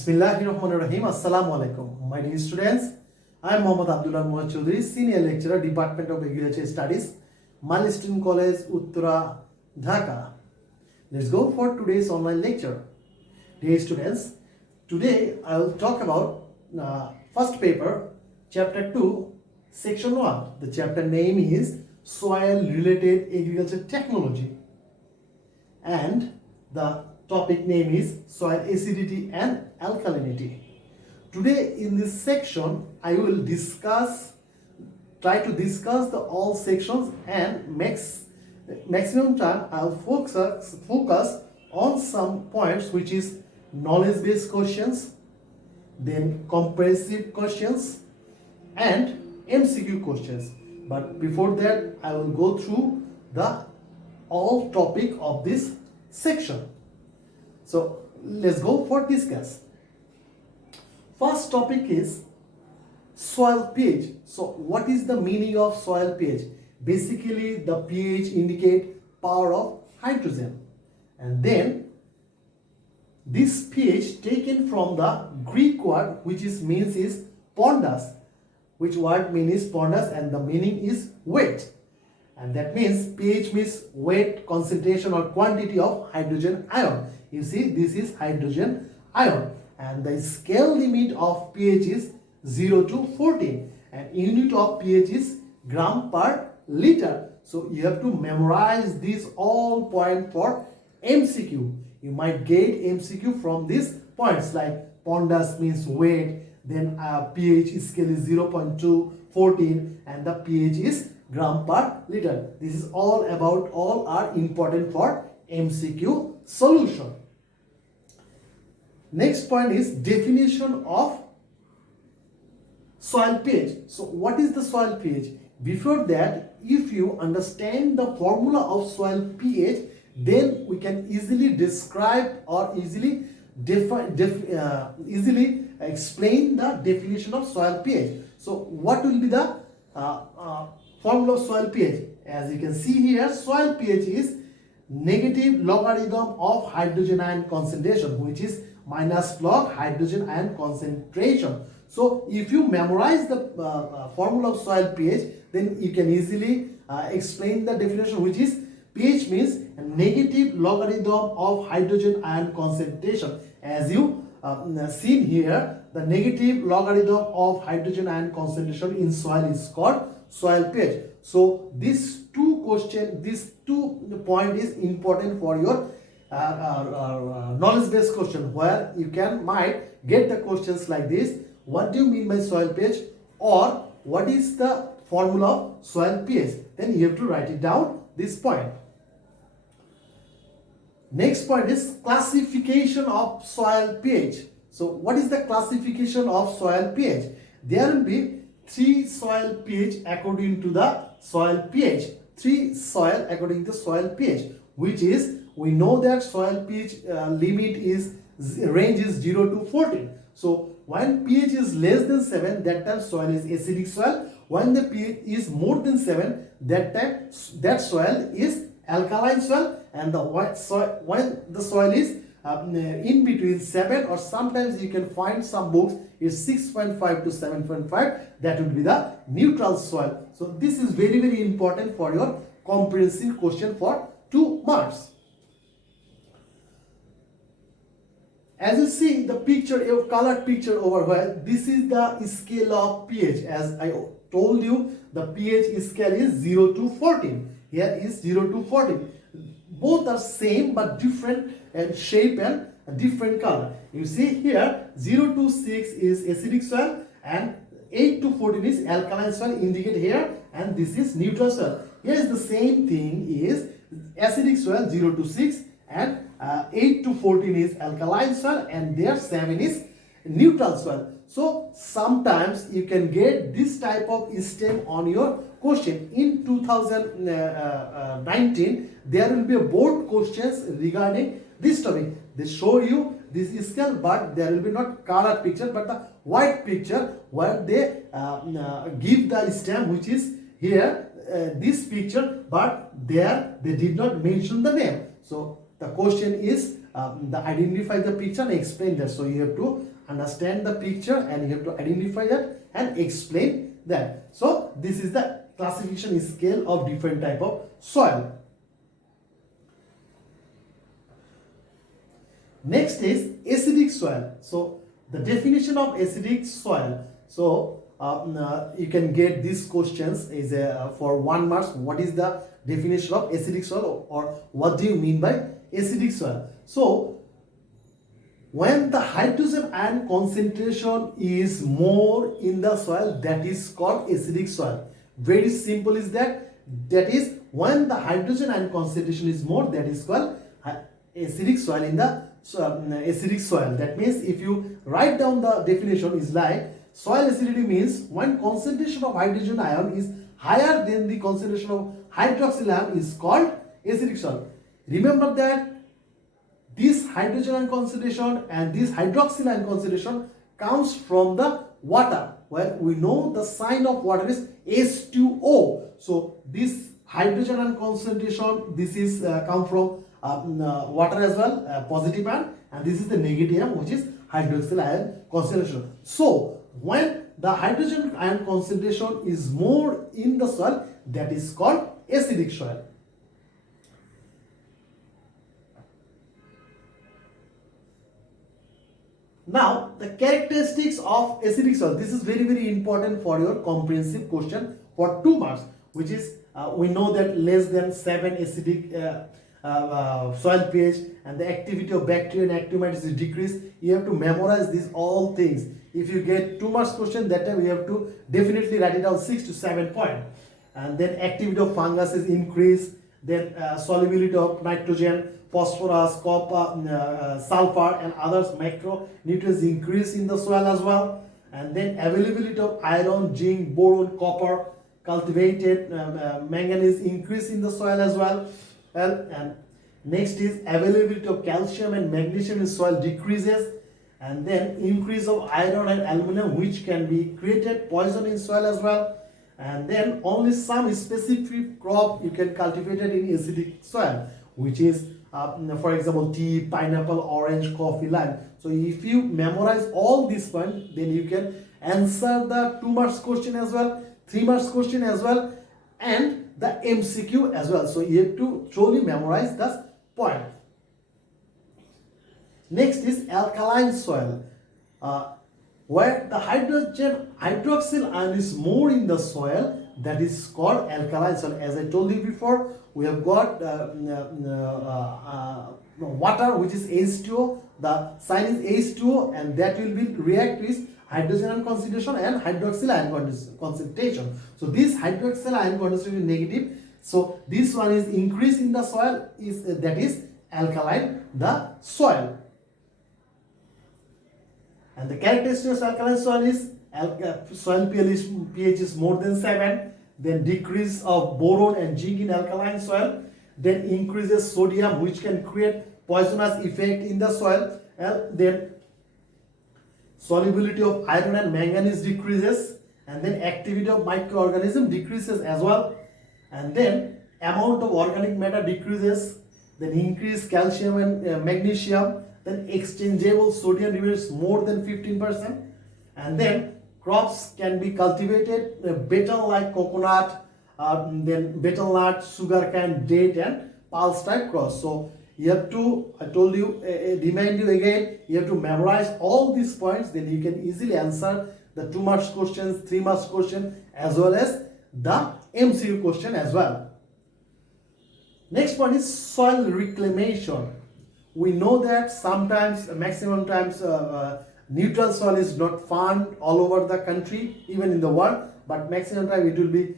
Bismillahirrahmanirrahim. Assalamu alaikum. My dear students, I am Mohammad Abdullah Muhammad Chaudhary, Senior Lecturer, Department of Agriculture Studies, Milestone College, Uttara, Dhaka. Let's go for today's online lecture. Dear students, today I will talk about first paper, Chapter 2, Section 1. The chapter name is Soil Related Agriculture Technology. And the topic name is soil acidity and alkalinity. Today in this section I will try to discuss all sections, and maximum time I will focus on some points, which is knowledge based questions, then comprehensive questions and MCQ questions. But before that I will go through the all topic of this section. So let's go for discuss. First topic is soil pH. So what is the meaning of soil pH? Basically the pH indicate power of hydrogen, and then this pH taken from the Greek word which means is pondus, which word mean is pondus and the meaning is weight. And that means pH means weight, concentration or quantity of hydrogen ion. You see, this is hydrogen ion, and the scale limit of pH is 0 to 14, and unit of pH is gram per liter. So you have to memorize these all points for MCQ. You might get MCQ from these points, like pondus means weight, then pH scale is 0.2, 14, and the pH is gram per liter. This is all are important for MCQ solution. Next point is definition of soil pH. So what is the soil pH? Before that, if you understand the formula of soil pH, then we can easily describe or easily explain the definition of soil pH. So what will be the formula of soil pH? As you can see here, soil pH is negative logarithm of hydrogen ion concentration, which is minus log hydrogen ion concentration. So if you memorize the formula of soil pH, then you can easily explain the definition, which is pH means negative logarithm of hydrogen ion concentration. As you seen here, the negative logarithm of hydrogen ion concentration in soil is called soil pH. So these two point is important for your knowledge based question, where you might get the questions like this: what do you mean by soil pH, or what is the formula of soil pH? Then you have to write it down, this point. Next point is classification of soil pH. So what is the classification of soil pH? There will be 3 soil pH according to the soil pH. 3 soil according to soil pH, which is, we know that soil pH limit is range is 0 to 14. So when pH is less than 7, that time soil is acidic soil. When the pH is more than 7, that time that soil is alkaline soil. And the white soil, when the soil is in between 7, or sometimes you can find some books is 6.5 to 7.5, that would be the neutral soil. So this is very important for your comprehensive question for 2 marks. As you see the picture, a colored picture over here, this is the scale of pH. As I told you, the pH scale is 0 to 14. Here is 0 to 14. Both are same but different shape and different color. You see here 0 to 6 is acidic soil and 8 to 14 is alkaline soil, indicate here, and this is neutral soil. Here is the same thing, is acidic soil 0 to 6 and 8 to 14 is alkaline soil, and there 7 is neutral soil. So sometimes you can get this type of stem on your question. In 2019 there will be a board questions regarding this topic. They show you this scale, but there will be not color picture but the white picture, where they give the stem, which is here this picture, but there they did not mention the name. So the question is identify the picture and explain that. So you have to understand the picture and you have to identify that and explain that. So this is the classification scale of different type of soil. Next is acidic soil. So the definition of acidic soil. So you can get these questions is for 1 mark. What is the definition of acidic soil, or what do you mean by acidic soil? So when the hydrogen ion concentration is more in the soil, that is called acidic soil. Very simple is that. That is, when the hydrogen ion concentration is more, that is called acidic soil in the acidic soil. That means if you write down the definition is like, soil acidity means when concentration of hydrogen ion is higher than the concentration of hydroxyl ion is called acidic soil. Remember that this hydrogen ion concentration and this hydroxyl ion concentration comes from the water, where we know the sign of water is S2O. So this hydrogen ion concentration, this is come from water as well, positive ion, and this is the negative ion, which is hydroxyl ion concentration. So when the hydrogen ion concentration is more in the soil, that is called acidic soil. Now the characteristics of acidic soil. This is very important for your comprehensive question for 2 marks, which is we know that less than 7 acidic soil pH and the activity of bacteria and actinomyces is decreased. You have to memorize these all things. If you get 2 marks question, that time you have to definitely write it down 6 to 7 points. And then activity of fungus is increased. Then solubility of nitrogen, phosphorus, copper, sulfur and others macronutrients increase in the soil as well. And then availability of iron, zinc, boron, copper, cultivated manganese increase in the soil as well. And next is availability of calcium and magnesium in soil decreases. And then increase of iron and aluminum, which can be created poison in soil as well. And then only some specific crop you can cultivate it in acidic soil, which is for example tea, pineapple, orange, coffee, lime. So if you memorize all these points, then you can answer the 2 marks question as well, 3 marks question as well, and the MCQ as well. So you have to truly memorize this point. Next is alkaline soil, where the hydroxyl ion is more in the soil, that is called alkaline soil. As I told you before, we have got water, which is H2O. The sign is H2O, and that will be react with hydrogen ion concentration and hydroxyl ion concentration. So this hydroxyl ion concentration is negative. So this one is increase in the soil, is that is alkaline the soil. And the characteristics of alkaline soil is soil pH is more than 7, then decrease of boron and zinc in alkaline soil, then increases sodium, which can create poisonous effect in the soil, and then solubility of iron and manganese decreases, and then activity of microorganism decreases as well, and then amount of organic matter decreases, then increase calcium and magnesium, then exchangeable sodium remains more than 15%, and then crops can be cultivated better like coconut, then betel nut, sugarcane, date and pulse type crops. So you have to, I told you, remind you again, you have to memorize all these points, then you can easily answer the 2 marks questions, 3 marks question, as well as the MCQ question as well. Next one is soil reclamation. We know that sometimes, maximum times, neutral soil is not found all over the country, even in the world, but maximum time it will be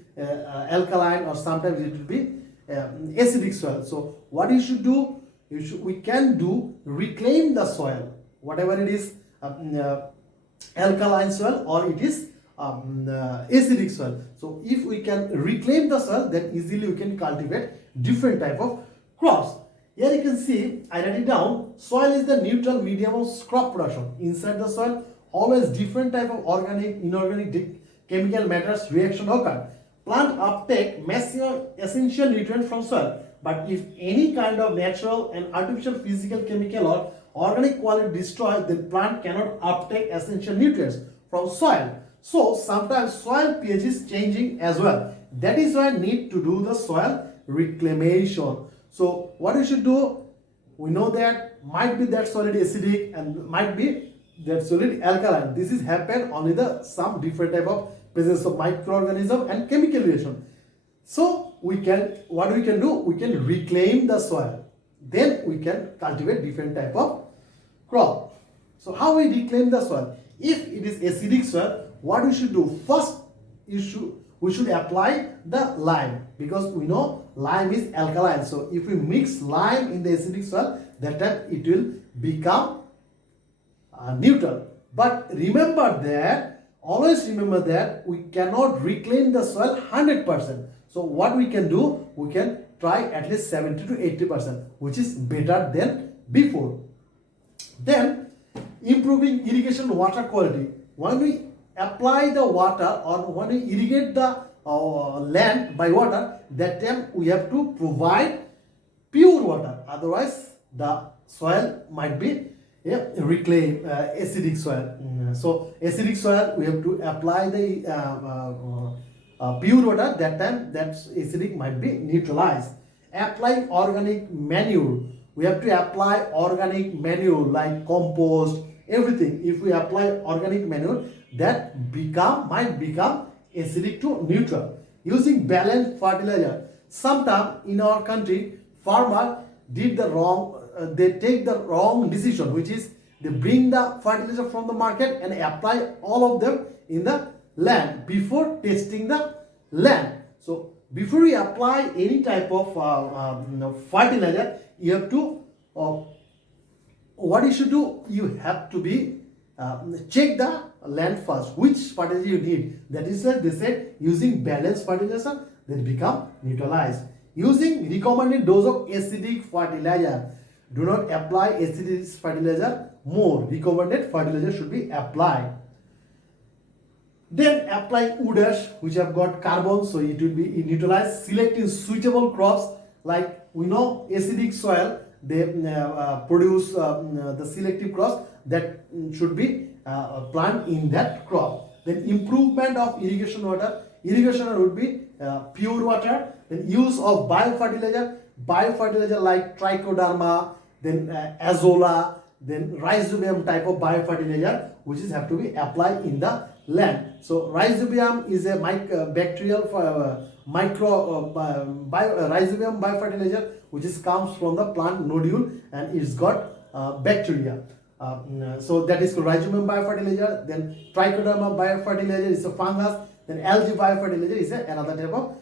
alkaline, or sometimes it will be acidic soil. So what you should do, we can do reclaim the soil, whatever it is, alkaline soil or it is acidic soil. So if we can reclaim the soil, then easily we can cultivate different type of crops. Here you can see, I write it down, soil is the neutral medium of crop production. Inside the soil, always different type of organic, inorganic, chemical matters reaction occur. plant uptake maximum essential nutrient from soil. But if any kind of natural and artificial physical, chemical or organic quality destroyed, then plant cannot uptake essential nutrients from soil. So sometimes soil pH is changing as well. That is why need to do the soil reclamation. So what we should do, we know that might be that solid acidic and might be that solid alkaline. This is happen only the some different type of presence of microorganism and chemical reaction. So we can, what we can do, we can reclaim the soil. Then we can cultivate different type of crop. So how we reclaim the soil? If it is acidic soil, what we should do? First, we should apply the lime, because we know lime is alkaline. So if we mix lime in the acidic soil, that time it will become neutral. But remember that, always remember that we cannot reclaim the soil 100%. So what we can do, we can try at least 70 to 80%, which is better than before. Then improving irrigation water quality. When we apply the water or when we irrigate the land by water, that time we have to provide pure water. Otherwise, the soil might be reclaimed acidic soil. So acidic soil, we have to apply the pure water. That time that acidic might be neutralized. Applying organic manure. We have to apply organic manure like compost, everything. If we apply organic manure, that might become acidic to neutral. Using balanced fertilizer. Sometimes in our country, farmer did the wrong, they take the wrong decision, which is they bring the fertilizer from the market and apply all of them in the land before testing the land. So before we apply any type of fertilizer, you have to, what you should do, you have to be check the land first, which fertilizer you need. That is why they said using balanced fertilizer, they become neutralized. Using recommended dose of acidic fertilizer. Do not apply acidic fertilizer more. Recommended fertilizer should be applied. Then applying wood ash, which have got carbon, so it will be neutralized. Selecting suitable crops, like we know acidic soil, they produce the selective crops that should be planted in that crop. Then improvement of irrigation water. Irrigation water would be pure water. Then use of biofertilizer. Biofertilizer like trichoderma, then azolla, then rhizobium type of biofertilizer, which is have to be applied in the land. So rhizobium is a bacterial rhizobium biofertilizer, which is comes from the plant nodule and it's got bacteria. So that is rhizobium biofertilizer. Then trichoderma biofertilizer is a fungus. Then algae biofertilizer is another type of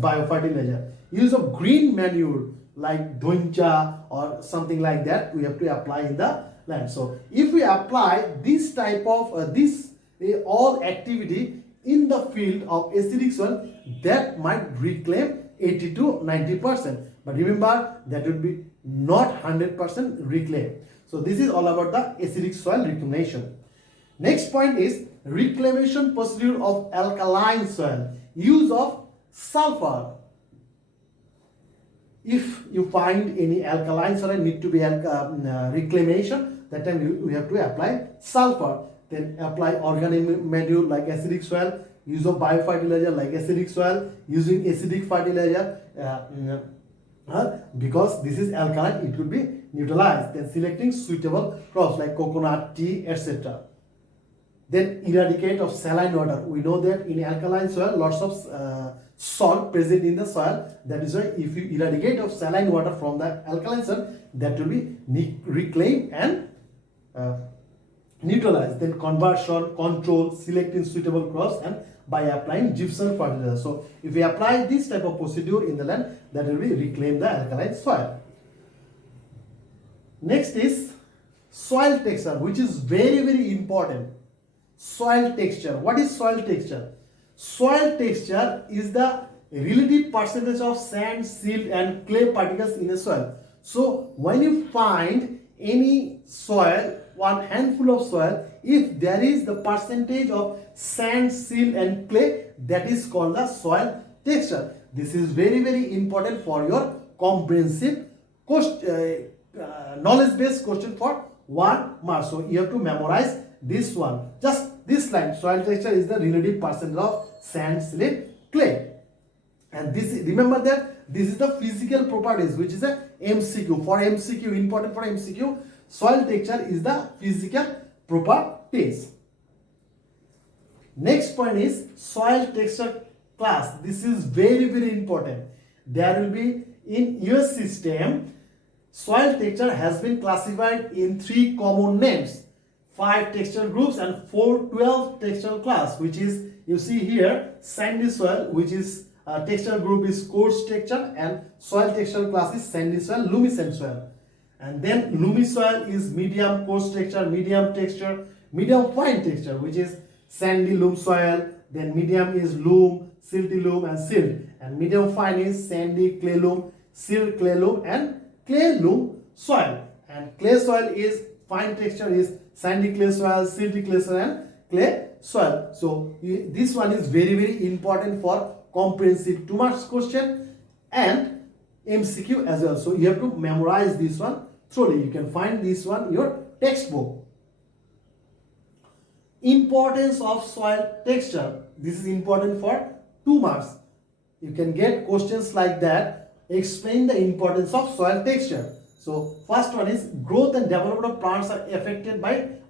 biofertilizer. Use of green manure like dhoncha or something like that, we have to apply in the land. So if we apply this type of all activity in the field of acidic soil, that might reclaim 80 to 90%. But remember, that would be not 100% reclaim. So this is all about the acidic soil reclamation. Next point is reclamation procedure of alkaline soil. Use of sulfur. If you find any alkaline soil need to be reclamation, that time we have to apply sulfur. Then apply organic manure like acidic soil. Use of biofertilizer like acidic soil. Using acidic fertilizer because this is alkaline, it will be neutralized. Then selecting suitable crops like coconut, tea, etc. Then eradicate of saline water. We know that in alkaline soil, lots of salt present in the soil. That is why if you eradicate of saline water from the alkaline soil, that will be reclaimed and neutralized. Then conversion, control, selecting suitable crops and by applying gypsum fertilizer. So if we apply this type of procedure in the land, that will be reclaim the alkaline soil. Next is soil texture, which is very, very important. Soil texture. What is soil texture? Soil texture is the relative percentage of sand, silt and clay particles in a soil. So when you find any soil one handful of soil, if there is the percentage of sand, silt and clay, that is called the soil texture. This is very, very important for your comprehensive knowledge-based question for 1 mark. So you have to memorize this one. Just this line, soil texture is the relative percentage of sand, silt, clay. And this, remember that this is the physical properties, which is a MCQ. For MCQ, important for MCQ, soil texture is the physical properties. Next point is soil texture class. This is very, very important. There will be in your system, soil texture has been classified in 3 common names, 5 texture groups and 12 texture class, which is, you see here, sandy soil, which is texture group is coarse texture, and soil texture class is sandy soil, loamy sand soil. And then loamy soil is medium coarse texture, medium texture, medium fine texture, which is sandy loam soil. Then medium is loam, silty loam and silt, and medium fine is sandy clay loam, silt clay loam and clay loam soil. And clay soil is fine texture is sandy clay soil, silty clay soil and clay soil. So this one is very, very important for comprehensive 2 marks question and MCQ as well. So you have to memorize this one thoroughly. You can find this one in your textbook. Importance of soil texture. This is important for 2 marks. You can get questions like that. Explain the importance of soil texture. So first one is growth and development of plants are affected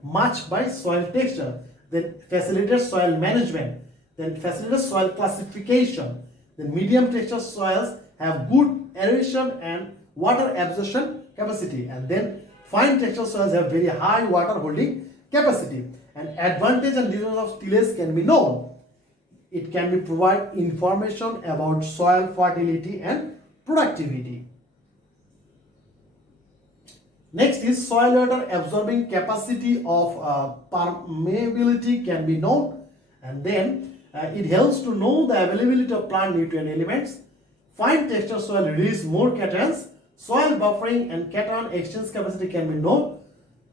much by soil texture. Then facilitates soil management. Then facilitates soil classification. Then medium texture soils have good aeration and water absorption capacity. And then fine texture soils have very high water holding capacity. And advantage and disadvantage of tillage can be known. It can be provide information about soil fertility and productivity. Next is soil water absorbing capacity of permeability can be known, and then it helps to know the availability of plant nutrient elements. Fine texture soil release more cations. Soil buffering and cation exchange capacity can be known.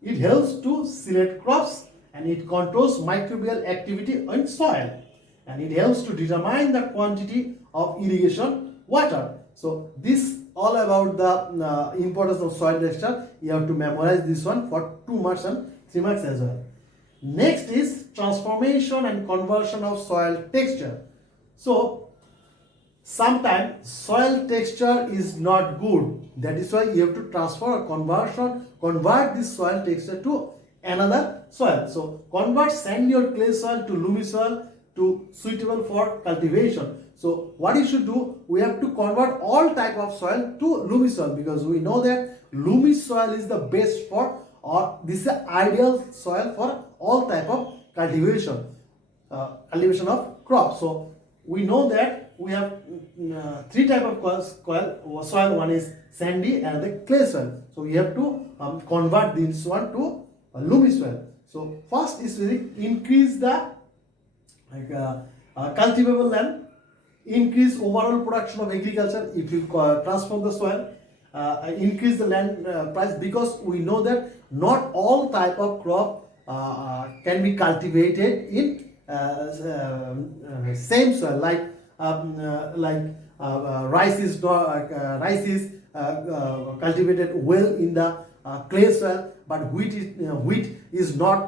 It helps to select crops and it controls microbial activity in soil, and it helps to determine the quantity of irrigation water. So this all about the importance of soil texture. You have to memorize this one for 2 marks and 3 marks as well. Next is transformation and conversion of soil texture. So sometimes soil texture is not good. That is why you have to transfer or convert this soil texture to another soil. So convert sandy or clay soil to loamy soil to suitable for cultivation. So what you should do, we have to convert all type of soil to loamy soil, because we know that loamy soil is the best for, or this is the ideal soil for all type of cultivation, cultivation of crops. So we know that we have 3 type of soil. One is sandy and the clay soil. So we have to convert this one to loamy soil. So first is increase the cultivable land, increase overall production of agriculture if you transform the soil, increase the land price, because we know that not all type of crop can be cultivated in same soil. Like rice is cultivated well in the clay soil, but wheat is not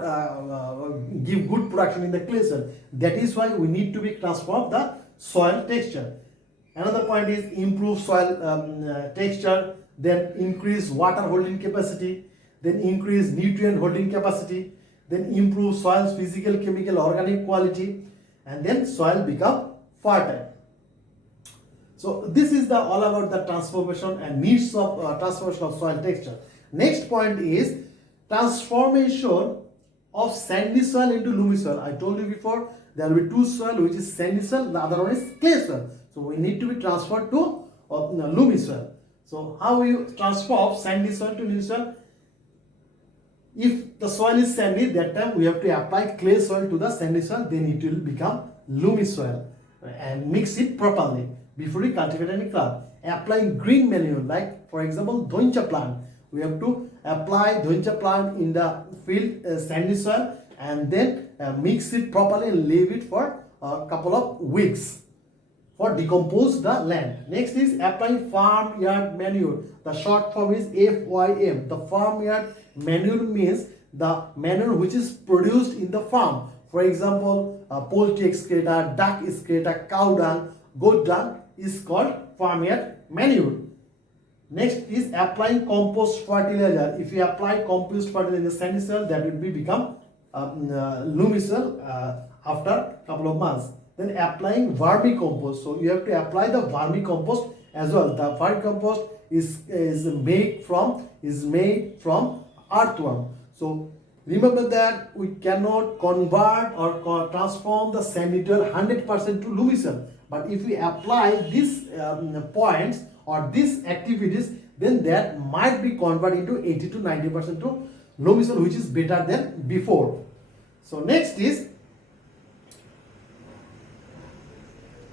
give good production in the clay soil. That is why we need to be transform the soil texture. Another point is improve soil texture, then increase water holding capacity, then increase nutrient holding capacity, then improve soil's physical, chemical, organic quality, and then soil become fertile. So this is the all about the transformation and needs of transformation of soil texture. Next point is transformation of sandy soil into loamy soil. I told you before there will be 2 soil, which is sandy soil, the other one is clay soil. So we need to be transferred to loamy soil. So how you transform sandy soil to loamy soil? If the soil is sandy, that time we have to apply clay soil to the sandy soil, then it will become loamy soil, and mix it properly before we cultivate any crop. Applying green manure, like for example doincha plant, we have to apply Dhoincha plant in the field sandy soil and then mix it properly and leave it for a couple of weeks for decompose the land. Next is applying farmyard manure. The short form is FYM. The farmyard manure means the manure which is produced in the farm. For example, poultry excreta, duck excreta, cow dung, goat dung is called farmyard manure. Next is applying compost fertilizer. If you apply compost fertilizer in the sandy soil, that will become loamy soil after a couple of months. Then applying vermicompost. So you have to apply the vermicompost as well. The vermicompost is made from earthworm. So remember that we cannot convert or transform the sandy soil 100% to loamy soil. But if we apply these points or these activities, then that might be converted into 80 to 90% to loamy soil, which is better than before. So next is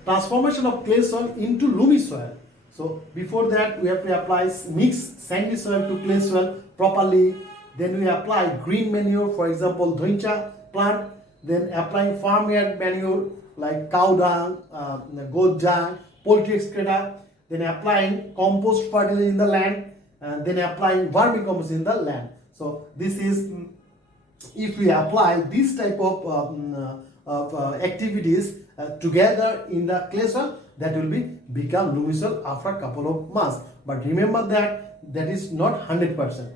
transformation of clay soil into loamy soil. So before that, we have to apply mix sandy soil to clay soil properly. Then we apply green manure, for example, Dhoincha plant. Then applying farmyard manure like cow dung, goat dung, poultry excreta. Then applying compost fertilizer in the land, and then applying vermicompost in the land. So this is, if we apply this type of activities together in the clay soil, that will become loamy soil after a couple of months. But remember that is not 100%.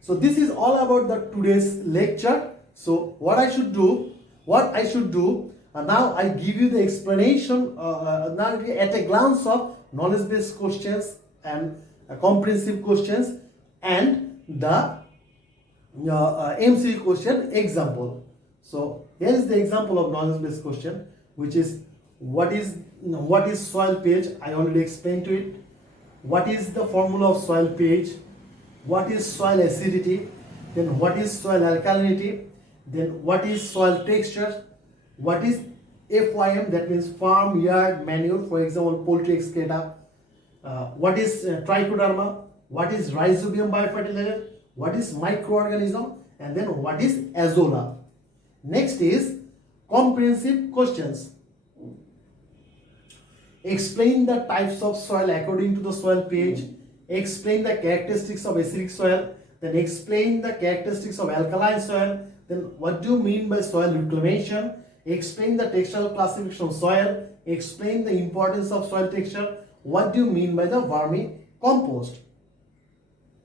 So this is all about the today's lecture. So what I should do, now I give you the explanation now at a glance of knowledge-based questions and comprehensive questions and the MCQ question example. So here is the example of knowledge-based question, which is what is soil pH? I already explained to it. What is the formula of soil pH? What is soil acidity? Then what is soil alkalinity? Then what is soil texture? What is FYM? That means farm yard manure, for example, poultry excreta. What is trichoderma? What is rhizobium biofertilizer? What is microorganism? And then what is azolla? Next is comprehensive questions. Explain the types of soil according to the soil pH. Explain the characteristics of acidic soil. Then explain the characteristics of alkaline soil. Then what do you mean by soil reclamation? Explain the textural classification of soil. Explain the importance of soil texture. What do you mean by the vermicompost?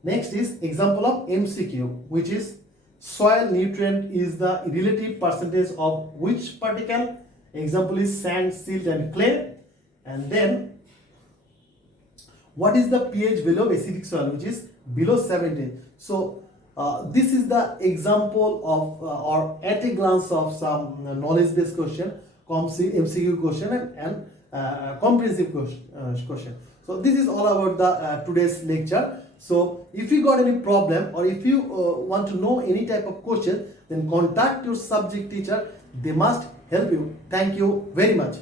Next is example of MCQ, which is soil nutrient is the relative percentage of which particle? Example is sand, silt and clay. And then what is the pH value of acidic soil, which is below 70. So this is the example of or at a glance of some knowledge-based question, MCQ question and comprehensive question. So this is all about the today's lecture. So if you got any problem or if you want to know any type of question, then contact your subject teacher. They must help you. Thank you very much.